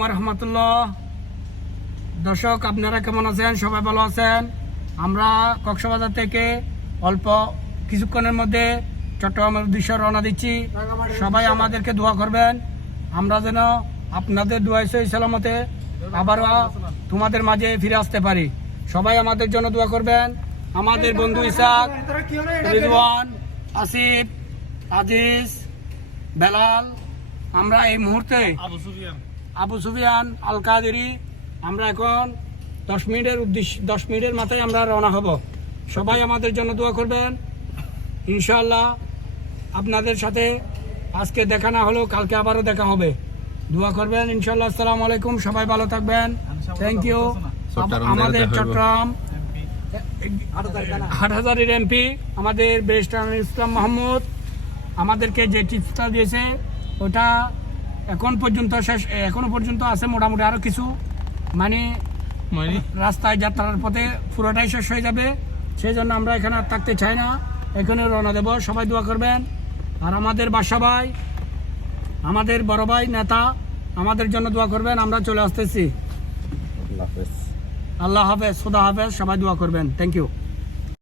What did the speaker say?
ওয়া রাহমাতুল্লাহ। দর্শক, আপনারা কেমন আছেন? সবাই ভালো আছেন? আমরা কক্সবাজার থেকে অল্প কিছুক্ষণের মধ্যে চট্টগ্রামের উদ্দেশ্যে রওনা দিচ্ছি। সবাই আমাদেরকে দোয়া করবেন, আমরা যেন আপনাদের দোয়ায় সহি সালামতে আবারও তোমাদের মাঝে ফিরে আসতে পারি। সবাই আমাদের জন্য দোয়া করবেন। আমাদের বন্ধু ইসাক, রিজওয়ান, আসিফ, আজিজ, বেলাল, আমরা এই মুহূর্তে আবু সুফিয়ান, আল কাদেরি, আমরা এখন 10 মিনিটের মাথায় আমরা রওনা হব। সবাই আমাদের জন্য দোয়া করবেন। ইনশাআল্লাহ আপনাদের সাথে আজকে দেখা না হলেও কালকে আবারও দেখা হবে। দোয়া করবেন ইনশাআল্লাহ। আসসালামু আলাইকুম, সবাই ভালো থাকবেন। Thank you. আমাদের চট্টগ্রাম হাটহাজারীর এমপি আমাদের ব্যারিস্টার ইসলাম মাহমুদ আমাদেরকে যে টিপসটা দিয়েছে ওটা এখনো পর্যন্ত আছে। মোটামুটি আরও কিছু মানে রাস্তায় যাত্রার পথে পুরোটাই শেষ হয়ে যাবে। সেই জন্য আমরা এখানে আর থাকতে চাই না, এখানে রওনা দেব। সবাই দোয়া করবেন। আর আমাদের বাসা ভাই, আমাদের বড় ভাই নেতা, আমাদের জন্য দোয়া করবেন। আমরা চলে আসতেছি। আল্লাহ হাফেজ, খুদা হাফেজ। সবাই দোয়া করবেন। Thank you.